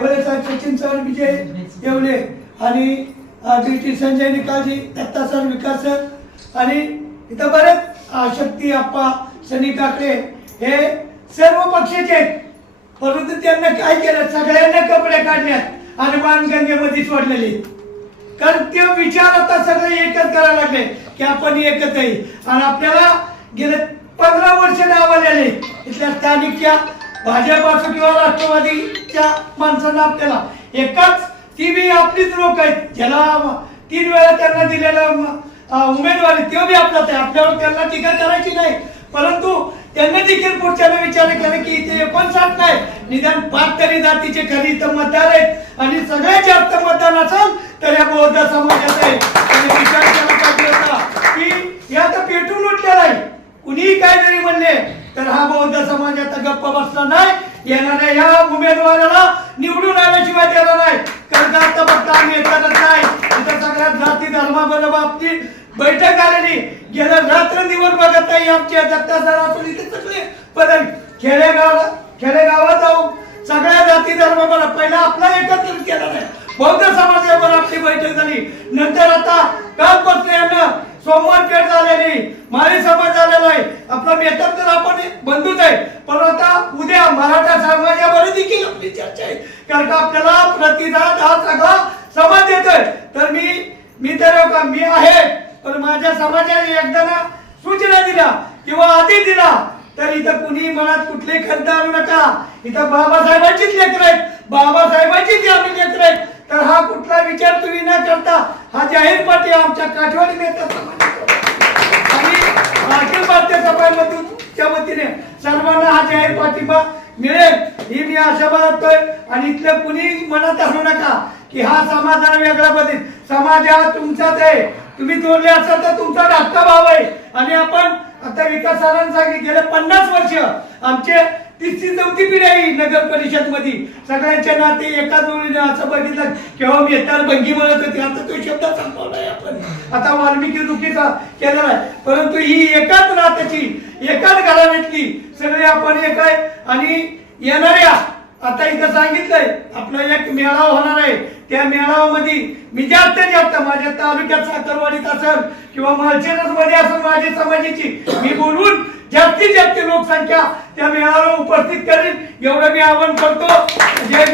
आईवडे साहेब सचिन सर विजय येवले आणि duty Sanjay Nikalje Datta sir Vikas sir आणि इथं बरेच शक्ती आप्पा सनी काकडे हे सर्व पक्षाचे आहेत. परंतु त्यांना काय केलं? सगळ्यांना कपडे काढण्यात आणि बाणगंगेमध्ये सोडलेले. कारण ते विचार आता सगळे एकच करायला लागले की आपण एकच आहे. आणि आपल्याला गेले पंधरा वर्ष डावलेले इथल्या स्थानिकच्या भाजप असो किंवा राष्ट्रवादीच्या माणसांना आपल्याला. एकाच ती बी आपलीच लोक आहेत. ज्याला तीन वेळा त्यांना दिलेला उमेदवारी ते बी आपलाच आहे. आपल्यावर त्यांना टीका करायची नाही. परंतु त्यांना देखील पुढच्याला विचार केला की इथे एकोणसाठ नाही. निदान पाच तरी जातीचे खरी इथं मतदार आहेत. आणि सगळ्यात जास्त मतदान असेल तर या बौद्ध समाजात आहे आणि विचार केला पाहिजे होता की या तर पेटून उठलेला आहे कुणीही काय जरी म्हणले तर हा बौद्ध समाज बसणार गप्प बसला नाही येणाऱ्या या उमेदवाराला निवडून आल्याशिवाय देणार नाही. कारण का आता फक्त आम्ही येतातच नाही? इथं सगळ्या जाती धर्माबरोबर बाबतीत बैठक आलेली. गेल्या रात्र दिवस बघत नाही आमच्या दत्ता सर इथे सगळे बदल खेडेगाव खेडेगावात जाऊ सगळ्या जाती धर्माबरोबर पहिला आपला एकत्रित केला नाही. बौद्ध समाजावर आपली बैठक झाली. नंतर आता कालपासून यांना सोमवार पेठ झालेली माळी समाज झालेला आहे. आपला मेहतर तर आपण बंधूच आहे. पण आता उद्या मराठा समाजावर देखील आपली चर्चा आहे. कारण का आपल्याला प्रतिसाद हा सगळा समाज देतोय. तर मी मी तर का मी आहे. पण माझ्या समाजाने एकदा ना सूचना दिल्या किंवा आदेश दिला. तर इथं कुणी मनात कुठले खंत आणू नका. इथं बाबासाहेबांचीच लेकर आहेत. बाबासाहेबांचीच आम्ही लेकर आहेत. तर हा कुठला विचार तुम्ही जाहीर पाठी आमच्या काठवाडी नेता समाजाचा. आणि अखिल भारतीय वतीने सर्वांना हा जाहीर पाठिंबा मिळेल ही मी आशा बाळगतोय. आणि इथलं कुणी मनात आणू नका की हा समाज वेगळा बदल समाज हा तुमचाच आहे. तुम्ही जोडले असाल तर तुमचा धाकटा भाव आहे. आणि आपण आता विकास सरांनी सांगितले गेले पन्नास वर्ष आमचे तिसरी चौथी पिढी आहे नगर परिषदमध्ये सगळ्यांच्या नाते एकाच असं बघितलं केव्हा मी येताना बंगी म्हणत होती आता तो शब्द संपवलाय आपण. आता वाल्मिकी रुखीचा केलेला आहे. परंतु ही एकाच नात्याची एकाच घराण्यातली सगळे आपण एक आहे. आणि येणाऱ्या आता इथं सांगितलंय आपला एक मेळावा होणार आहे. त्या मेळाव्यामध्ये मी जास्तीत जास्त माझ्या तालुक्यात साखरवाडीत असेल किंवा मालशेरसमध्ये असेल माझ्या समाजाची मी बोलून जास्तीत जास्त लोकसंख्या त्या मेळाव्याला उपस्थित करेन. एवढं मी आवाहन करतो. जय